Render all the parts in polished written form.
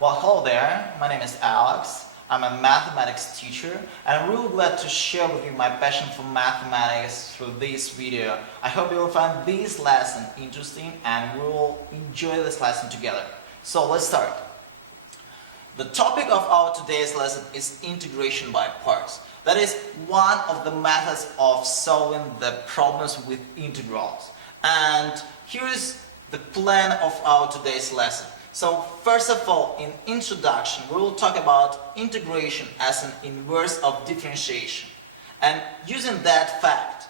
Well, hello there, my name is Alex. I'm a mathematics teacher and I'm really glad to share with you my passion for mathematics through this video. I hope you will find this lesson interesting and we will enjoy this lesson together. So let's start. The topic of our today's lesson is integration by parts. That is one of the methods of solving the problems with integrals. And here is the plan of our today's lesson. So first of all, in introduction, we will talk about integration as an inverse of differentiation. And using that fact,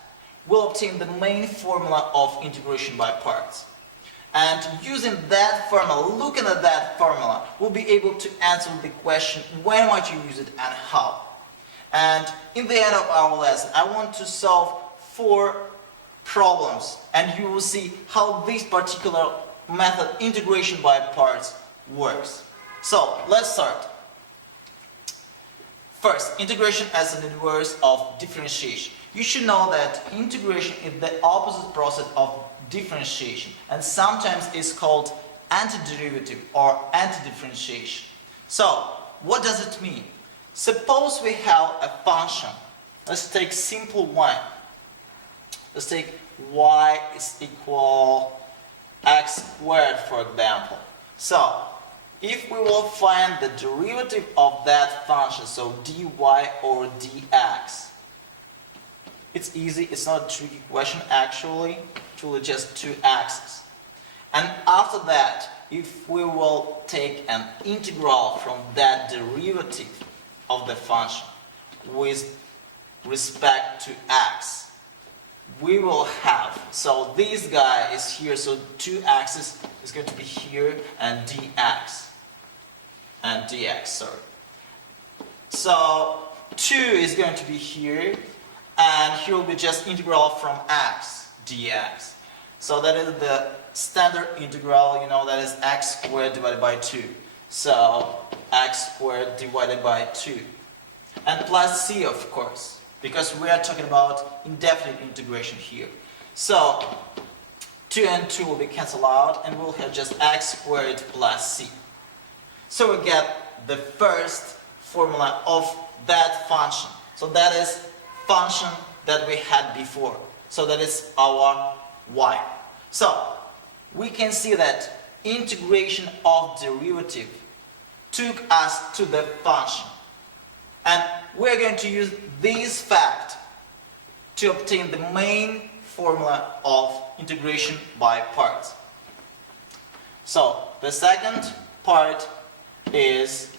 we'll obtain the main formula of integration by parts. And using that formula, looking at that formula, we'll be able to answer the question, when might you use it and how? And in the end of our lesson, I want to solve 4 problems, and you will see how this particular method, integration by parts, works. So let's start. First, integration as an inverse of differentiation. You should know that integration is the opposite process of differentiation and sometimes is called antiderivative or antidifferentiation. So what does it mean? Suppose we have a function. Let's take simple one. Let's take y is equal x squared, for example. So if we will find the derivative of that function, so dy over dx, it's easy, it's not a tricky question actually, it's really just 2 x's. And after that, if we will take an integral from that derivative of the function with respect to x, we will have, so this guy is here, so 2x's is going to be here, and dx, sorry. So 2 is going to be here, and here will be just integral from x, dx. So that is the standard integral, you know, that is x squared divided by 2. So x squared divided by 2. And plus c, of course, because we are talking about indefinite integration here. So 2 and 2 will be cancelled out and we'll have just x squared plus c. So we get the first formula of that function. So that is function that we had before. So that is our y. So we can see that integration of derivative took us to the function. And we're going to use this fact to obtain the main formula of integration by parts. So the second part is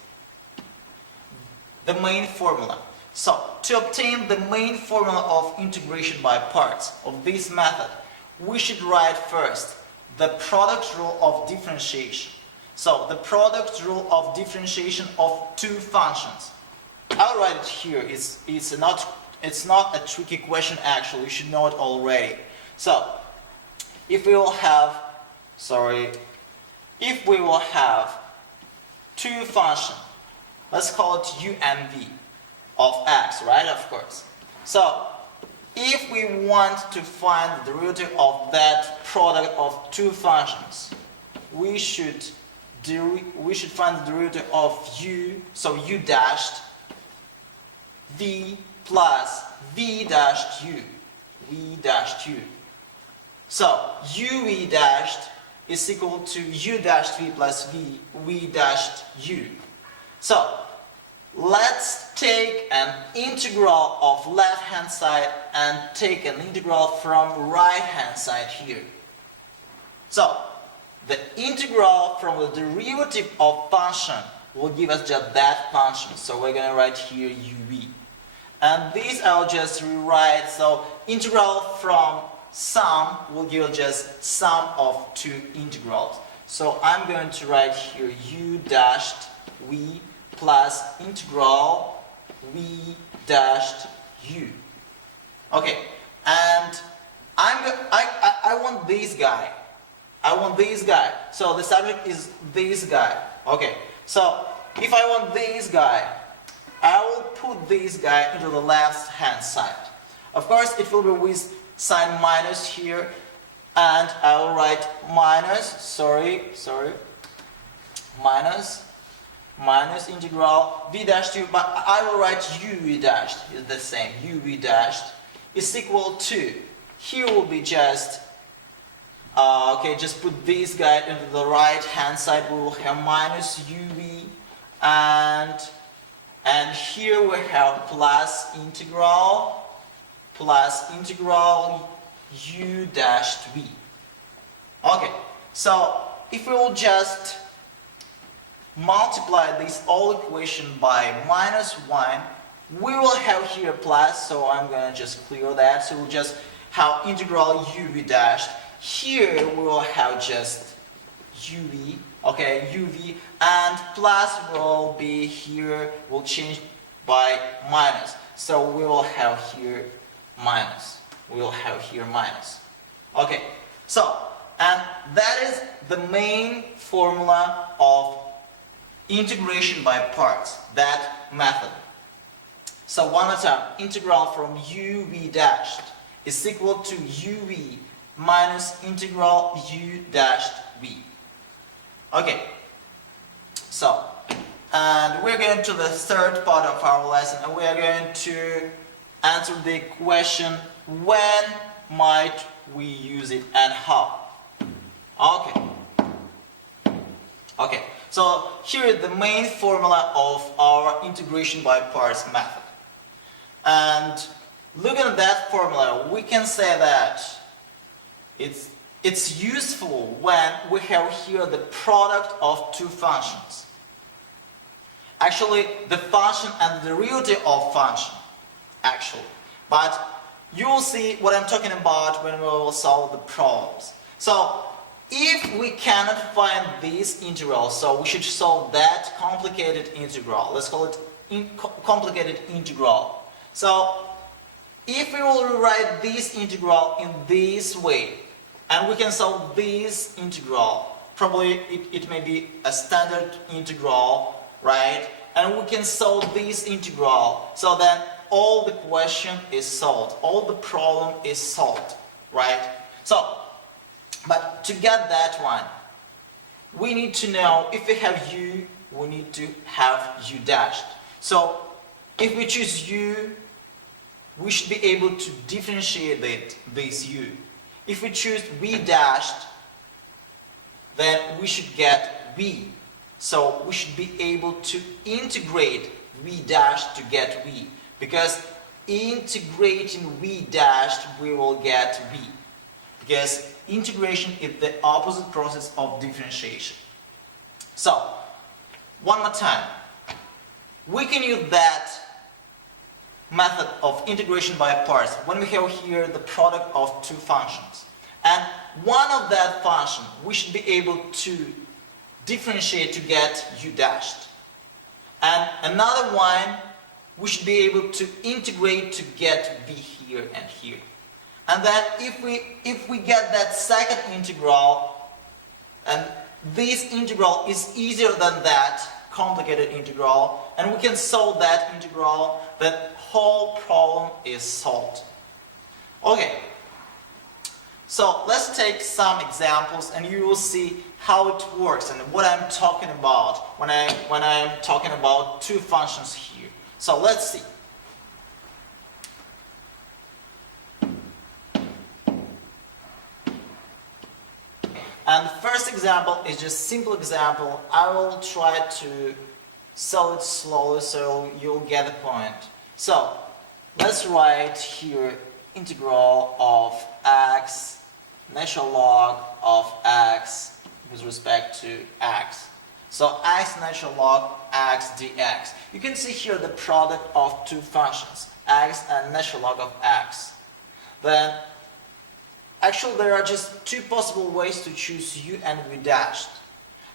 the main formula. So to obtain the main formula of integration by parts of this method, we should write first the product rule of differentiation. So the product rule of differentiation of 2 functions. I'll write it here. It's not a tricky question actually. You should know it already. So if we will have 2 functions, let's call it u and v of x, right? Of course. So if we want to find the derivative of that product of 2 functions, we should find the derivative of u, so u dashed v plus v dashed u, So uv dashed is equal to u dashed v plus v dashed u. So let's take an integral of left hand side and take an integral from right hand side here. So the integral from the derivative of function will give us just that function. So we're going to write here uv. And this I'll just rewrite. So integral from sum will give us just sum of 2 integrals. So I'm going to write here u dashed v plus integral v dashed u. Okay, and I want this guy. So the subject is this guy. Okay, so if I want this guy, I will put this guy into the left hand side. Of course, it will be with sign minus here, and I will write minus, minus minus integral v dashed u, but I will write uv dashed is the same. Uv dashed is equal to, here will be just, okay, just put this guy into the right hand side. We will have minus uv, and here we have plus integral u dashed v. Okay, so if we will just multiply this whole equation by minus 1, we will have here plus, so I'm going to just clear that. So we'll just have integral uv dashed. Here we will have just uv, okay, uv, and plus will be here, will change by minus. So we will have here minus. We will have here minus. Okay, so, and that is the main formula of integration by parts, that method. So one more time, integral from uv dashed is equal to uv minus integral u dashed v. Okay, so, and we're going to the third part of our lesson, and we are going to answer the question, when might we use it and how? Okay. Okay, so here is the main formula of our integration by parts method. And looking at that formula, we can say that it's useful when we have here the product of two functions. Actually, the function and the derivative of function, actually. But you will see what I'm talking about when we will solve the problems. So, if we cannot find this integral, so we should solve that complicated integral. Let's call it complicated integral. So, if we will rewrite this integral in this way, and we can solve this integral, probably it may be a standard integral, right? And we can solve this integral, so then all the question is solved, all the problem is solved, right? So, but to get that one, we need to know if we have u, we need to have u dashed. So, if we choose u, we should be able to differentiate this u. If we choose v dashed, then we should get v. So we should be able to integrate v dashed to get v. Because integrating v dashed, we will get v. Because integration is the opposite process of differentiation. So, one more time. We can use that method of integration by parts when we have here the product of two functions. And one of that function we should be able to differentiate to get u dashed. And another one we should be able to integrate to get v here and here. And then if we get that second integral, and this integral is easier than that complicated integral, and we can solve that integral, that whole problem is solved. Okay, so let's take some examples and you will see how it works and what I'm talking about when I'm talking about two functions here. So let's see. And the first example is just simple example. I will try to solve it slowly so you'll get the point. So let's write here integral of x, natural log of x with respect to x. So x natural log x dx. You can see here the product of two functions, x and natural log of x. Then actually, there are just two possible ways to choose u and v dashed.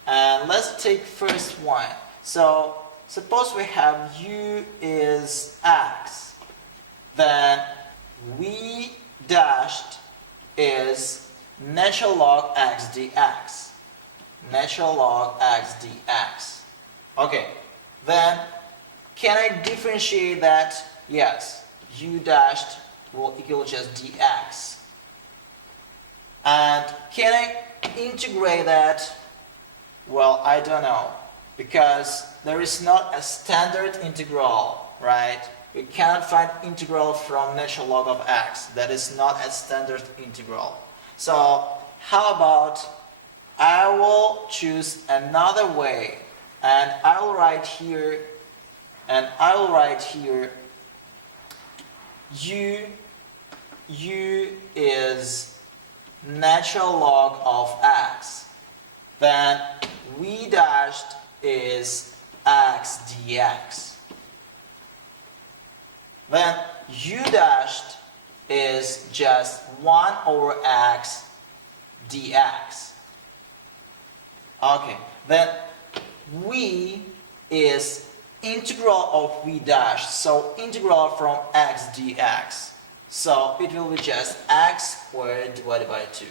And let's take first one. So, suppose we have u is x. Then v dashed is natural log x dx. Natural log x dx. Okay, then can I differentiate that? Yes, u dashed will equal just dx. And can I integrate that? Well, I don't know. because there is not a standard integral, right? We cannot find integral from natural log of x. That is not a standard integral. So how about I will choose another way, and I will write here u is natural log of x, then v dashed is x dx. Then u dashed is just 1 over x dx. Okay, then v is integral of v dash, so integral from x dx. So it will be just x squared divided by 2.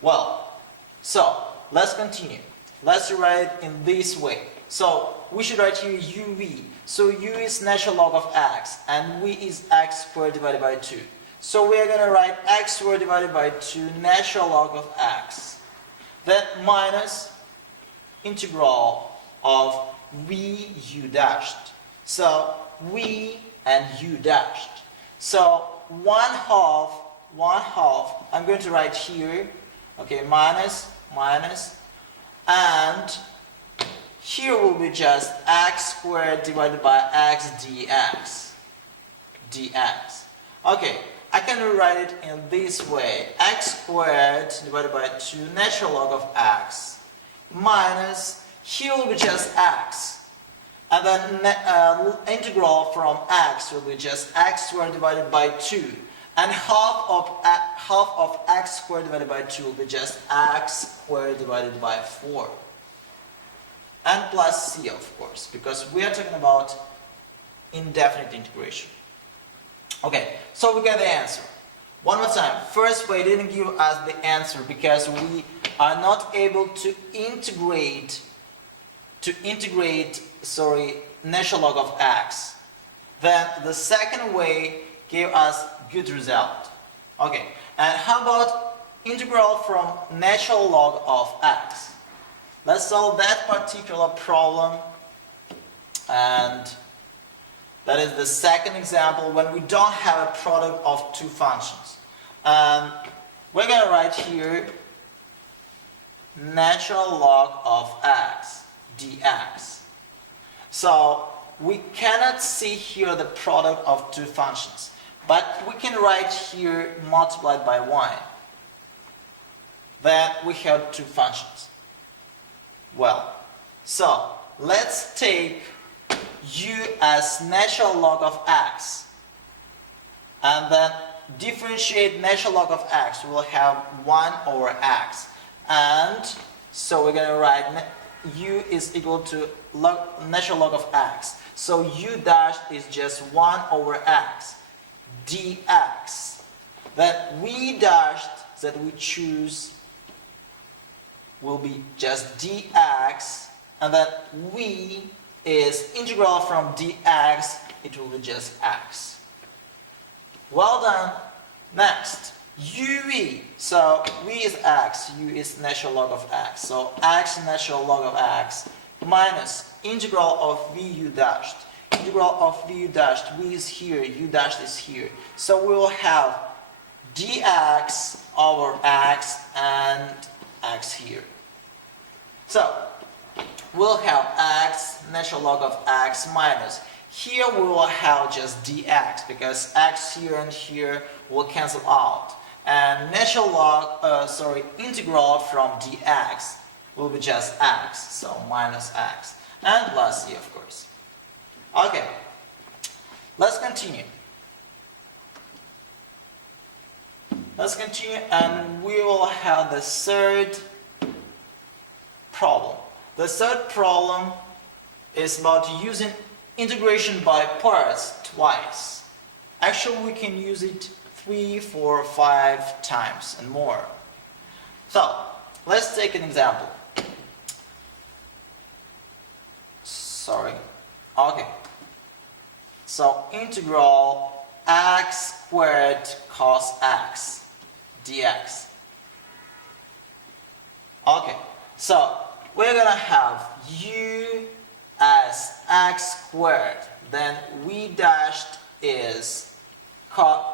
Well, so let's continue. Let's write it in this way. So we should write here uv. So u is natural log of x and v is x squared divided by 2. So we are going to write x squared divided by 2 natural log of x. Then minus integral of v u dashed. So v and u dashed. So 1/2, I'm going to write here, okay, minus, and here will be just x squared divided by x dx. Okay, I can rewrite it in this way, x squared divided by 2 natural log of x minus, here will be just x. And then integral from x will be just x squared divided by 2. And half of x squared divided by 2 will be just x squared divided by 4. And plus c, of course, because we are talking about indefinite integration. Okay, so we got the answer. One more time. First way didn't give us the answer because we are not able to integrate natural log of x. Then the second way gave us good result. Okay, and how about integral from natural log of x? Let's solve that particular problem, and that is the second example when we don't have a product of two functions. We're going to write here natural log of x dx. So we cannot see here the product of two functions, but we can write here multiplied by 1. Then we have two functions. Well, so let's take u as natural log of x and then differentiate natural log of x. We will have 1 over x, and so we're going to write u is equal to natural log of x. So u dashed is just 1 over x dx. Then v dashed that we choose will be just dx, and then v is integral from dx, it will be just x. Well done. Next, uv. So v is x, u is natural log of x. So x natural log of x minus integral of v u dashed. Integral of v u dashed, v is here, u dashed is here. So we will have dx over x and x here. So we'll have x natural log of x minus, here we will have just dx because x here and here will cancel out, and integral from dx will be just x, so minus x, and plus c, of course. Okay, let's continue. And we will have the third problem. The third problem is about using integration by parts twice. Actually, we can use it 3, 4, 5 times and more. So, let's take an example. Okay. So, integral x squared cos x dx. Okay, so we're gonna have u as x squared, then v dashed is cos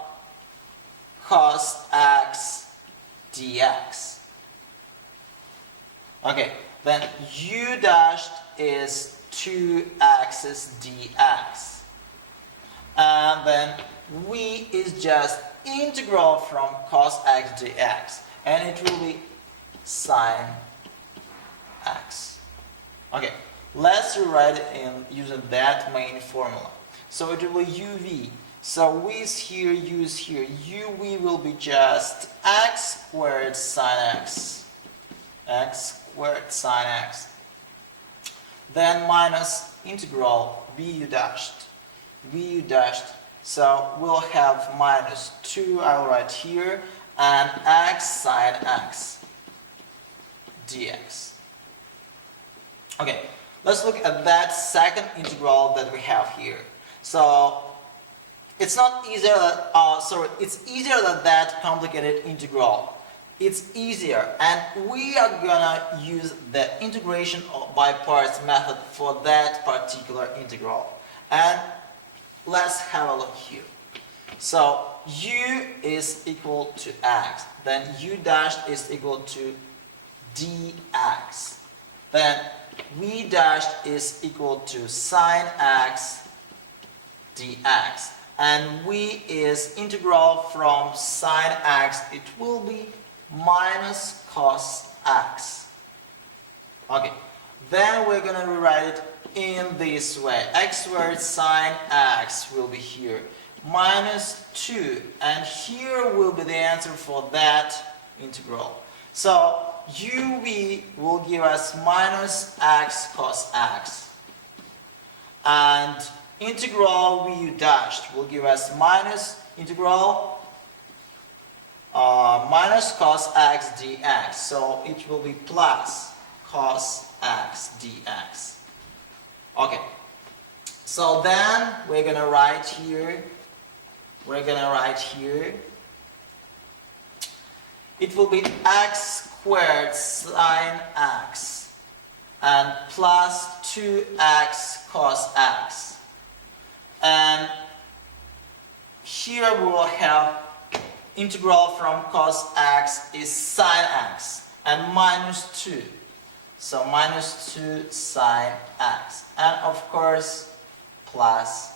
x dx. Okay, then u dashed is 2x dx. And then v is just integral from cos x dx, and it will be sine x. Okay, let's rewrite it in using that main formula. So it will be uv. So v is here, u is here. uv will be just x squared sine x. X squared sine x. Then minus integral vu dashed. vu dashed. So we'll have minus 2, I will write here, and x sine x dx. Okay, let's look at that second integral that we have here. So it's not easier that, it's easier than that complicated integral. It's easier, and we are gonna use the integration by parts method for that particular integral. And let's have a look here. So u is equal to x, then u dashed is equal to dx, then v dashed is equal to sine x dx, and v is integral from sine x, it will be minus cos x. Okay, then we're gonna rewrite it in this way. X squared sine x will be here, minus 2, and here will be the answer for that integral. So uv will give us minus x cos x, and integral vu dashed will give us minus integral minus cos x dx, so it will be plus cos x dx. Okay, so then we're gonna write here, it will be x squared sine x and plus 2x cos x, and here we will have integral from cos x is sine x and minus 2. So minus 2 sine x, and of course plus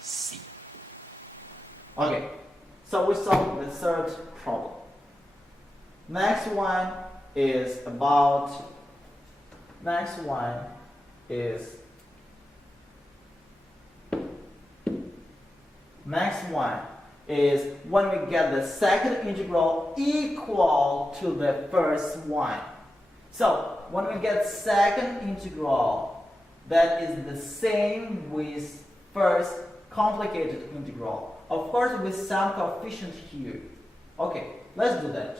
c. Okay, so we solved the third problem. Next one is when we get the second integral equal to the first one. So when we get second integral that is the same with first complicated integral, of course with some coefficient here. Okay, let's do that.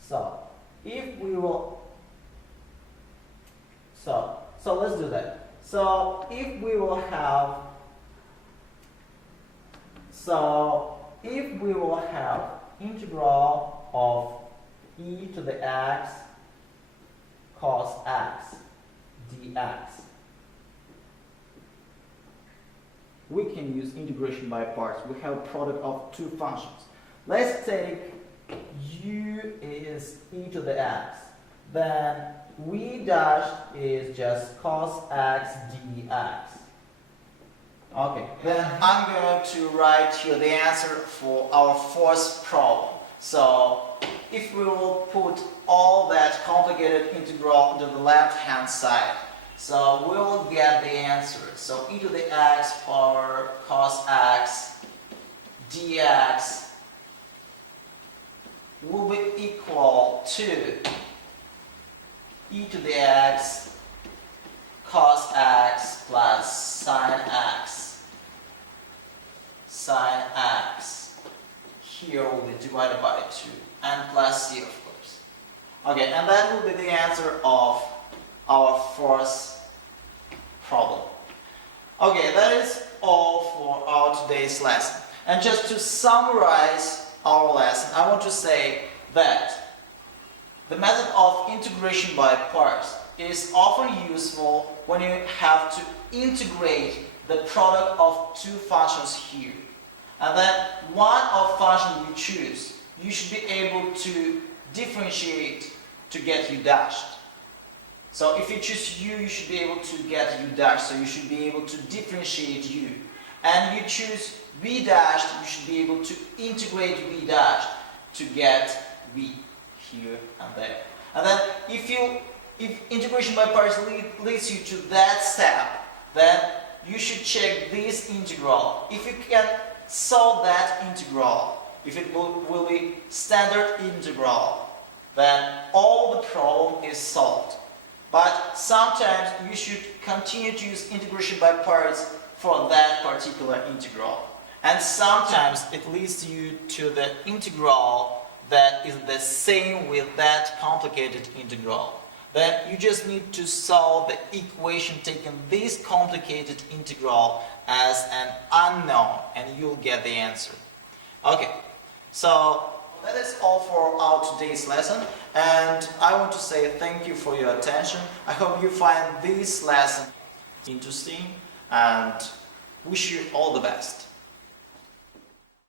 So if we will, so let's do that. So if we will have, integral of e to the x cos x dx, we can use integration by parts. We have a product of two functions. Let's take u is e to the x, then v dash is just cos x dx. Okay, then I'm going to write here the answer for our fourth problem. So if we will put all that complicated integral to the left hand side, so we will get the answer. So e to the x power cos x dx will be equal to e to the x cos x plus sine x. Sine x here will be divided by 2 and plus c, of course. Okay, and that will be the answer of our fourth problem. Okay, that is all for our today's lesson. And just to summarize our lesson, I want to say that The method of integration by parts is often useful when you have to integrate the product of two functions here. And then one of function you choose, you should be able to differentiate to get u dashed. So if you choose u, you should be able to get u dashed, so you should be able to differentiate u. And you choose v dashed, you should be able to integrate v dashed to get v here and there. And then if integration by parts leads you to that step, then you should check this integral. If you can solve that integral, if it will be standard integral, then all the problem is solved. But sometimes you should continue to use integration by parts for that particular integral. And sometimes it leads you to the integral that is the same with that complicated integral. Then you just need to solve the equation taking this complicated integral as an unknown and you'll get the answer. Okay, so that is all for our today's lesson, and I want to say thank you for your attention. I hope you find this lesson interesting and wish you all the best.